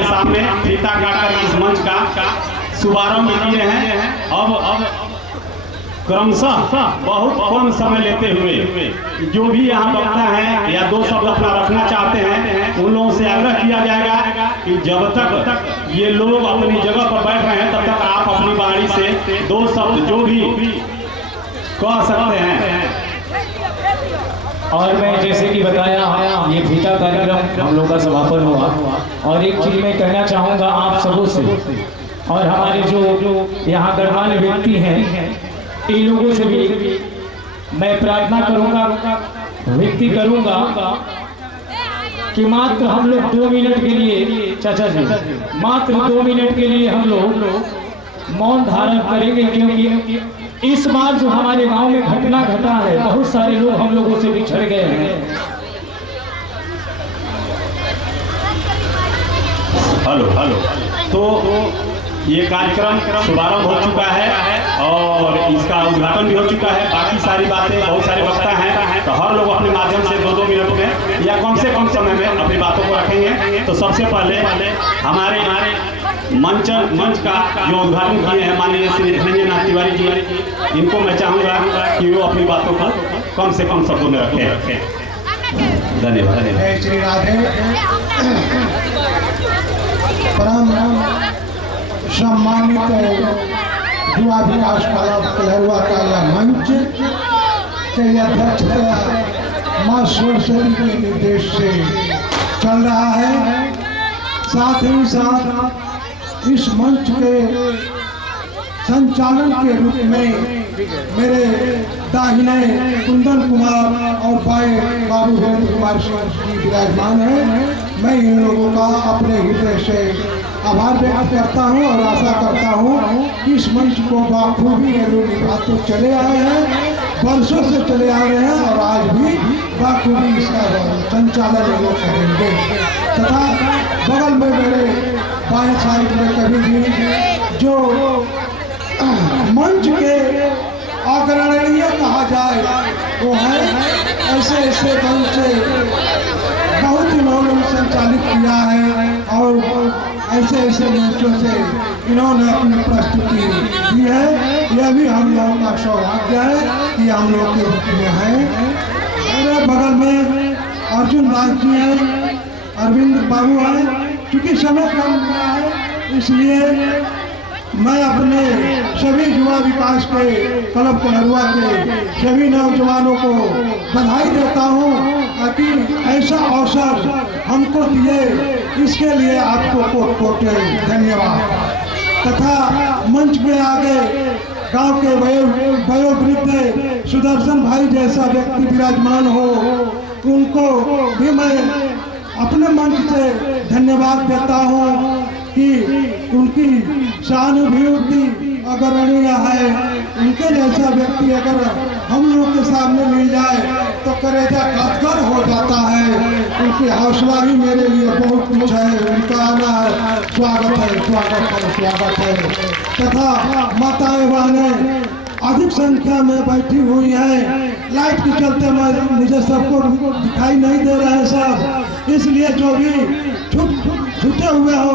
आपके सामने फीता काटकर इस मंच का शुभारंभ किए हैं। अब क्रमशः बहुत कम समय लेते हुए जो भी यहाँ वक्ता हैं या दो शब्द अपना रखना चाहते हैं, उन लोगों से आग्रह किया जाएगा कि जब तक ये लोग अपनी जगह पर बैठ रहे हैं तब तक आप अपनी बारी से दो शब्द जो भी कह सकते हैं। और मैं जैसे कि बताया ये फीता कार्यक्रम हम लोग का समापन हुआ, और एक चीज मैं कहना चाहूँगा आप सबों से और हमारे जो यहाँ गणमान्य व्यक्ति हैं, इन लोगों से भी मैं प्रार्थना करूँगा, विनती करूँगा कि मात्र हम लोग 2 मिनट के लिए, चाचा जी मात्र 2 मिनट के लिए हम लोग मौन धारण करेंगे, क्योंकि इस बार जो हमारे गांव में घटना घटा है, बहुत सारे लोग हम लोगों से बिछड़ गए हैं। हेलो तो ये कार्यक्रम शुभारंभ हो चुका है और इसका उद्घाटन भी हो चुका है। बाकी सारी बातें, बहुत सारे वक्ता हैं, तो हर लोग अपने माध्यम से 2-2 मिनट में या कम से कम समय में अपनी बातों को रखेंगे। तो सबसे पहले हमारे मंच का जो उद्घाटन किए हैं माननीय श्री धनंजय नाथ तिवारी जी, इनको मैं चाहूँगा कि वो अपनी बातों को कम से कम शब्दों में रखें। धन्यवाद। जय श्री राधे। परम सम्मानित युवा विकास क्लब कलहरुआ का यह मंच के अध्यक्षता माँ सरस्वती के निर्देश से चल रहा है। साथ ही साथ इस मंच के संचालन के रूप में मेरे दाहिने कुंदन कुमार और बाएं बाबू वीरेंद्र कुमार सिंह जी विराजमान हैं। मैं इन लोगों का अपने हृदय से आभार व्यक्त करता हूं और आशा करता हूं कि इस मंच को बाखूबी ये लोग निभाते चले आए हैं, वर्षों से चले आ रहे हैं और आज भी बाखूबी इसका संचालन ये लोग करेंगे। तथा बगल में मेरे बाएं साइड में कभी भी जो मंच के अग्रणीय कहा जाए वो है, ऐसे मंच बहुत इन्होंने संचालित किया है और ऐसे मंचों से इन्होंने अपनी प्रस्तुति दी है। यह भी हम लोगों का सौभाग्य है कि हम लोग के रूप में है। मेरे बगल में अर्जुन राज जी हैं, अरविंद बाबू हैं। चूँकि समय कम हुआ है इसलिए मैं अपने सभी युवा विकास के क्लब कलहरुआ के सभी नौजवानों को बधाई देता हूं कि ऐसा अवसर हमको दिए, इसके लिए आपको कोट धन्यवाद। तथा मंच में आगे गांव के वयोवृद्ध सुदर्शन भाई जैसा व्यक्ति विराजमान हो, उनको भी मैं अपने मंच से धन्यवाद देता हूं कि उनकी सहानुभूति अग्रणीय है। उनके जैसा व्यक्ति अगर हम लोग के सामने मिल जाए तो कलेजा गदगद हो जाता है। उनकी हौसला भी मेरे लिए बहुत कुछ है। उनका आना है, स्वागत है, स्वागत है, स्वागत है। तथा माताएं बहनें अधिक संख्या में बैठी हुई हैं। लाइट के चलते मुझे सबको दिखाई नहीं दे रहा है सब, इसलिए जो भी छूटे हुए हो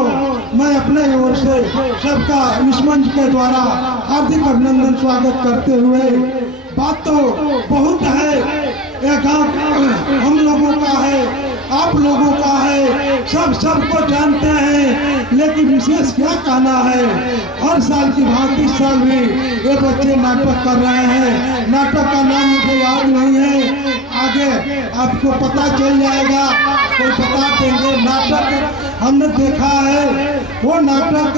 मैं अपने ओर से सबका इस मंच के द्वारा हार्दिक अभिनंदन स्वागत करते हुए, बात तो बहुत है, यह गाँव हम लोगों का है, आप लोगों का है, सबको जानते हैं, लेकिन विशेष क्या कहना है। हर साल की भांति इस साल भी ये बच्चे नाटक कर रहे हैं। नाटक का नाम मुझे याद नहीं है, आगे आपको पता चल जाएगा, कोई बता देंगे। नाटक हमने देखा है, वो नाटक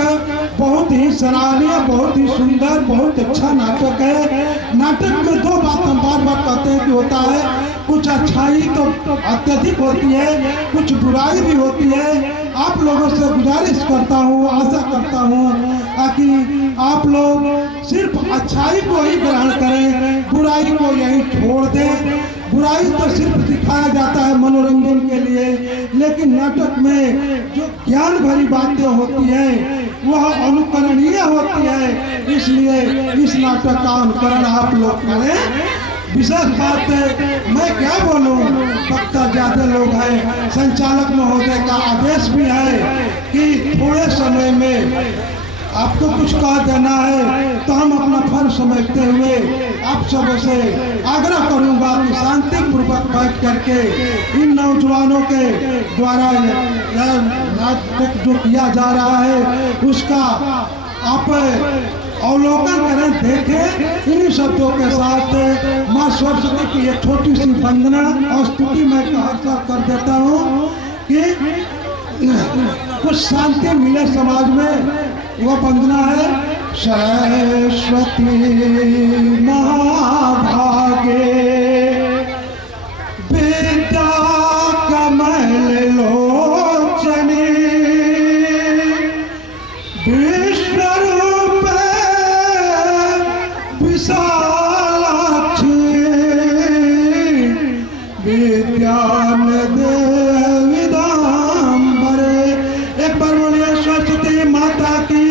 बहुत ही सराहनीय, बहुत ही सुंदर, बहुत अच्छा नाटक है। नाटक में दो बात हम बार बार कहते हैं कि होता है, कुछ अच्छाई तो अत्यधिक होती है, कुछ बुराई भी होती है। आप लोगों से गुजारिश करता हूँ, आशा करता हूँ ताकि आप लोग सिर्फ अच्छाई को ही ग्रहण करें, बुराई को यहीं छोड़ दें। बुराई तो सिर्फ दिखाया जाता है मनोरंजन के लिए, लेकिन नाटक में जो ज्ञान भरी बातें होती हैं वह अनुकरणीय होती है। इसलिए इस नाटक का अनुकरण आप लोग करें। विशेष बात है, मैं क्या बोलूं, वक्ता ज्यादा लोग हैं। संचालक महोदय का आदेश भी है कि थोड़े समय में आपको कुछ कह देना है, तो हम अपना फर्ज समझते हुए आप सब से आग्रह करूंगा कि शांतिपूर्वक बैठ करके इन नौजवानों के द्वारा नाटक जो किया जा रहा है उसका आप अवलोकन करें, देखें। इन्हीं शब्दों के साथ माँ सरस्वती की एक छोटी सी वंदना और स्तुति मैं कर देता हूँ कि कुछ शांति मिले समाज में। वो वंदना है, सरस्वती महाभागे विद्या कमल लोचनी विश्वरूप विशालाक्षी विद्यान देविदाम्बरे। एक बार बोलिए सरस्वती माता की।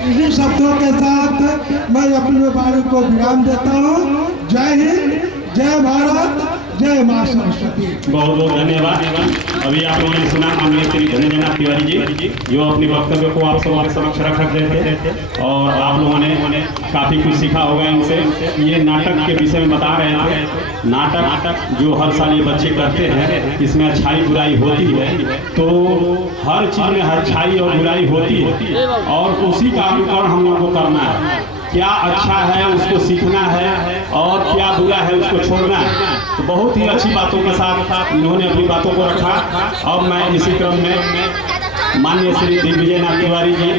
इन्हीं शब्दों के साथ मैं अपने वाणी को विराम देता हूँ। जय हिंद, जय भारत, जय माँ सरस्वती। बहुत बहुत धन्यवाद। अभी आप लोगों ने सुना माननीय श्री धन्यजनाथ तिवारी जी जो अपने वक्तव्य को आप सबके समक्ष रख रहे थे और आप लोगों ने काफ़ी कुछ सीखा होगा इनसे। ये नाटक के विषय में बता रहे थे। नाटक जो हर साल ये बच्चे करते हैं, इसमें अच्छाई बुराई होती है, तो हर चीज़ में अच्छाई और बुराई होती है और उसी का अनुकरण हम लोगों को करना है। क्या अच्छा है उसको सीखना है और क्या बुरा है उसको छोड़ना है। तो बहुत ही अच्छी बातों के साथ इन्होंने अपनी बातों को रखा। और मैं इसी क्रम में माननीय श्री दिग्विजयनाथ तिवारी जी,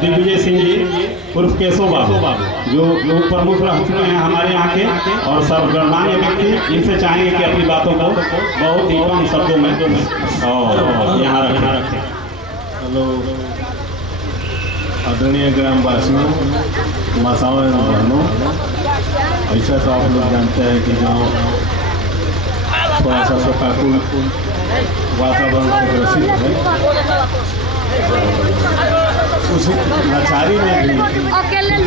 दिग्विजय सिंह जी उर्फ केशव बाबू जो लोग प्रमुख रह चुके हैं हमारे यहाँ के और सर्वगणमान्य व्यक्ति, इनसे चाहेंगे कि अपनी बातों को बहुत ही कम शब्दों में और यहाँ रखें। हेलो आदरणीय ग्रामवासियों, माताओं एवं बहनों, ऐसा तो आप लोग जानते हैं कि गांव थोड़ा सा शोकाकुल वातावरण से ग्रसित है। उस लाचारी में भी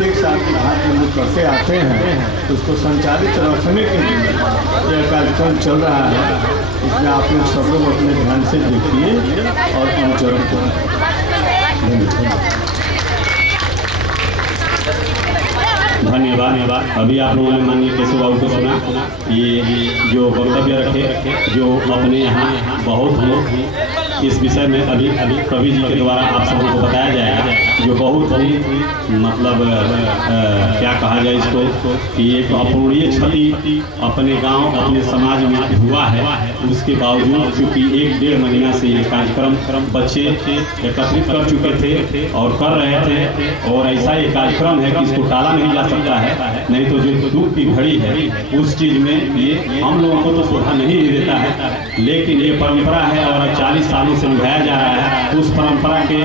एक साथ यहाँ के लोग करते आते हैं, उसको संचालित रखने के लिए यह कार्यक्रम चल रहा है। इसमें आप लोग सब लोग अपने ध्यान से देखिए और अनुचरण करें। धन्यवाद। अभी आप लोगों ने माननीय केशव बाबू को सुना। ये जो वक्तव्य रखे जो अपने यहाँ बहुत लोग इस विषय में अभी कवि जी के द्वारा आप सबों को बताया जाएगा, जो बहुत ही मतलब क्या कहा जाए इसको कि एक अपूरणीय क्षति अपने गांव अपने समाज में हुआ है। उसके बावजूद चूँकि 1-1.5 महीना से ये कार्यक्रम बच्चे एकत्रित कर चुके थे और कर रहे थे, और ऐसा ये कार्यक्रम है कि इसको टाला नहीं जा सकता है। नहीं तो जो दुख की घड़ी है उस चीज़ में ये हम लोगों को तो शोभा नहीं देता है, लेकिन ये परंपरा है और 40 सालों से निभाया जा रहा है। उस परंपरा के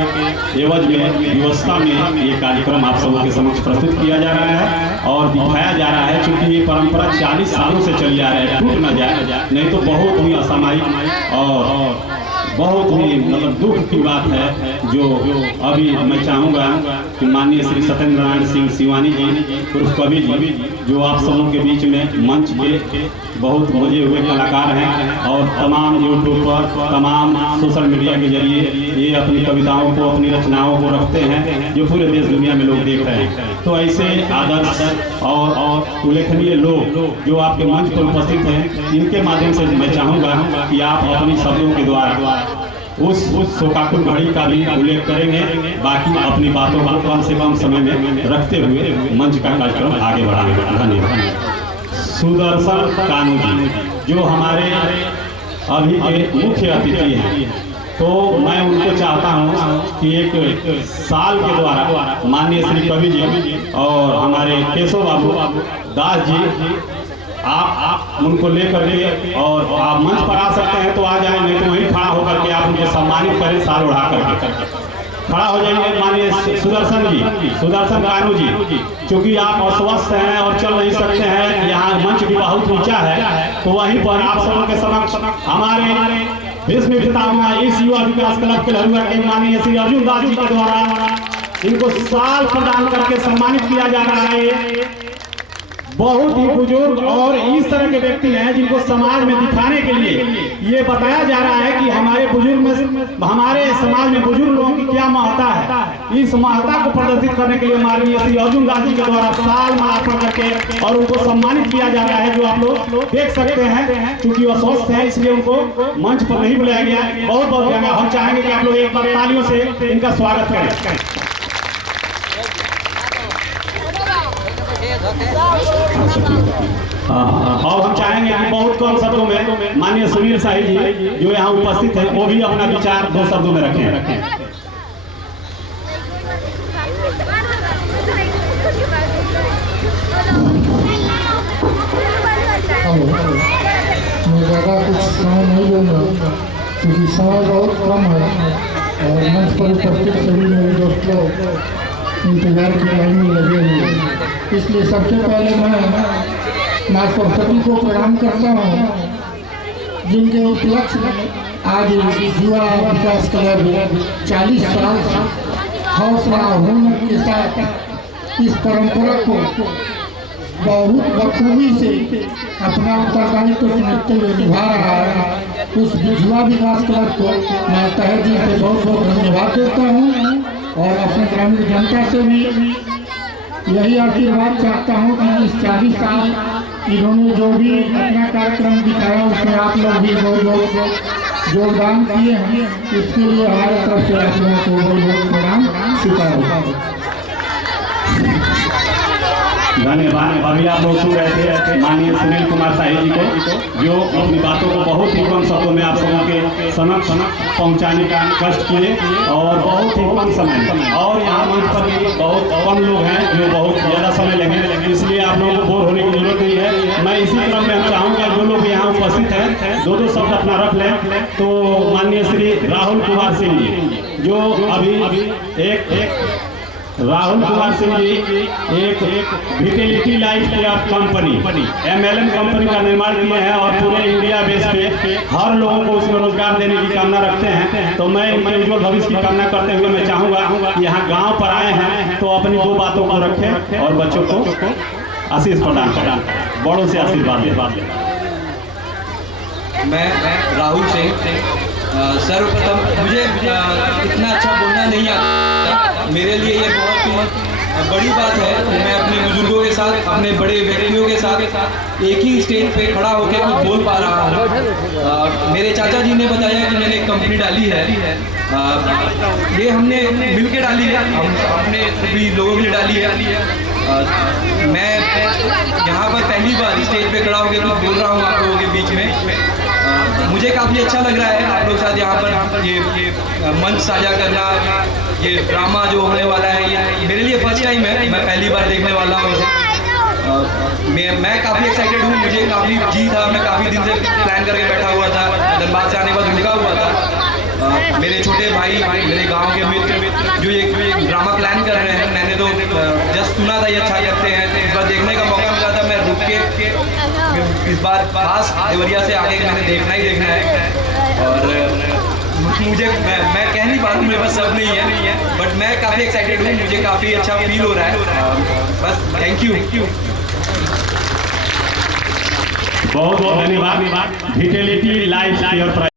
एवज में व्यवस्था में ये कार्यक्रम आप सबों के समक्ष प्रस्तुत किया जा रहा है और दिखाया जा रहा है। क्योंकि ये परंपरा 40 सालों से चली आ रही है, टूट न जाए, नहीं तो बहुत ही असामाजिक और बहुत ही मतलब दुख की बात है। जो अभी मैं चाहूँगा कि माननीय श्री सत्येंद्र नारायण सिंह शिवानी जी उर्फ कवि जी जो आप सबों के बीच में मंच के बहुत मजे हुए कलाकार हैं और तमाम यूट्यूब पर तमाम सोशल मीडिया के जरिए ये अपनी कविताओं को अपनी रचनाओं को रखते हैं जो पूरे देश दुनिया में लोग देख रहे हैं। तो ऐसे आदर्श और उल्लेखनीय लोग जो आपके मंच पर उपस्थित हैं, इनके माध्यम से मैं चाहूँगा कि आप अपनी शब्दों के द्वारा उस शोकाकुल घड़ी का भी उल्लेख करेंगे। बाकी अपनी बातों को कम से कम समय में रखते हुए मंच का कार्यक्रम आगे बढ़ाएंगे। धन्यवाद। सुदर्शन कानू जी जो हमारे अभी के मुख्य अतिथि हैं, तो मैं उनको चाहता हूं कि एक साल के द्वारा माननीय श्री कवि जी और हमारे केशव बाबू दास जी आप उनको लेकर के और आप मंच पर आ सकते हैं तो आ जाए, नहीं तो वहीं खड़ा होकर के आप उनको सम्मानित करें। साल उड़ा करके खड़ा हो जाइए माननीय सुदर्शन कानू जी। क्योंकि आप अस्वस्थ हैं और चल नहीं सकते हैं, यहाँ मंच भी बहुत ऊंचा है, तो वहीं पर आप सबों के समक्ष हमारे विश्व पितामह इस युवा विकास क्लब के लड़ुआ के माननीय श्री अर्जुन दास जी के द्वारा इनको साल प्रदान करके सम्मानित किया जा रहा है। बहुत ही बुजुर्ग और इस तरह के व्यक्ति हैं जिनको समाज में दिखाने के लिए ये बताया जा रहा है कि हमारे बुजुर्ग में, हमारे समाज में बुजुर्ग लोगों की क्या महत्ता है। इस महत्ता को प्रदर्शित करने के लिए माननीय श्री अर्जुन गांधी के द्वारा साल मार्पण करके और उनको सम्मानित किया जा रहा है, जो आप लोग देख सकते हैं। चूंकि वो स्वस्थ है इसलिए उनको मंच पर नहीं बुलाया गया। बहुत बहुत धन्यवाद। हम चाहेंगे कि आप लोग एक बार तालियों से इनका स्वागत करें। और हम चाहेंगे कि बहुत कम शब्दों में माननीय सुनील शाही जी जो यहाँ उपस्थित हैं वो भी अपना विचार 2 शब्दों में रखें। मैं ज़्यादा कुछ समय नहीं लूँगा क्योंकि समय बहुत कम है और मंच पर उपस्थित सभी मेरे दोस्त लोग इंतजार की लाइन में लगे हुए हैं। इसलिए सबसे पहले मैं माँ सरस्वती को प्रणाम करता हूँ जिनके उपलक्ष्य में आज युवा विकास क्लब 40 साल से हौसला हुनर के साथ इस परंपरा को बहुत बखूबी से अपना उत्तरदायित्व समझते हुए निभा रहा है। उस युवा विकास क्लब को मैं तहे दिल से बहुत बहुत धन्यवाद देता हूँ और अपने ग्रामीण जनता से भी यही आशीर्वाद चाहता हूँ कि इस 40 साल इन्होंने जो भी अपना कार्यक्रम दिखाया उसमें आप लोग भी बहुत बहुत योगदान किए हैं। इसके लिए हमारे तरफ से आप लोगों को बहुत बहुत प्रणाम स्वीकार। धन्यवाद। अभी आप लोग सुन रहे थे माननीय सुनील कुमार शाही जी को, जो अपनी बातों को बहुत ही कम शब्दों में आप लोगों के समक्ष पहुंचाने का कष्ट किए और बहुत ही कम समय। और यहाँ मंच पर भी बहुत कम लोग हैं जो बहुत ज़्यादा समय लगे, इसलिए आप लोगों को बोर होने की जरूरत नहीं है। मैं इसी क्रम में चाहूँगा जो लोग यहाँ उपस्थित हैं 2-2 शब्द अपना रख लें। तो माननीय श्री राहुल कुमार सिंह जी जो अभी एक राहुल कुमार सिंह जी एक vitality life care company MLM company का निर्माण किए हैं और पूरे इंडिया बेस पे हर लोगों को उसमें रोजगार देने की कामना रखते हैं। तो मैं इनके उज्जवल भविष्य की कामना करते हुए मैं चाहूँगा कि यहाँ गांव पर आए हैं तो अपनी 2 बातों को रखें और बच्चों को आशीष प्रदान करें, बड़ों से आशीर्वाद लें। मैं राहुल सिंह। सर्वप्रथम मुझे इतना अच्छा बोलना नहीं आता। मेरे लिए ये बहुत ही बड़ी बात है कि मैं अपने बुजुर्गों के साथ, अपने बड़े व्यक्तियों के साथ एक ही स्टेज पे खड़ा होकर कुछ बोल पा रहा हूँ। मेरे चाचा जी ने बताया कि मैंने एक कंपनी डाली है। ये हमने मिल के डाली है, हमने सभी लोगों के लिए डाली है। मैं यहाँ पर पहली बार स्टेज पे खड़ा होकर कुछ बोल रहा हूँ आप लोगों के बीच में। मुझे काफ़ी अच्छा लग रहा है आप लोग साथ यहाँ पर ये मंच साझा करना, ये ड्रामा जो होने वाला है ये मेरे लिए फर्स्ट टाइम है। मैं पहली बार देखने वाला हूँ इसे। मैं काफ़ी एक्साइटेड हूँ। मुझे काफ़ी जी था, मैं काफ़ी दिन से प्लान करके बैठा हुआ था, धनबाद से आने के बाद रुका हुआ था। मेरे छोटे भाई, मेरे गांव के मित्र जो ये ड्रामा प्लान कर रहे हैं, मैंने तो जस्ट सुना था ये अच्छा करते हैं, इस बार देखने का मौका मिला था। मैं रुक के इस बार खास देवरिया से आगे मैंने देखना ही देखना है। और मुझे मैं कह नहीं पा रहा हूँ, मेरे पास सब नहीं है, बट मैं काफ़ी एक्साइटेड हूँ। मुझे काफ़ी अच्छा फील हो रहा है। बस थैंक यू। बहुत बहुत धन्यवाद। Vitality life care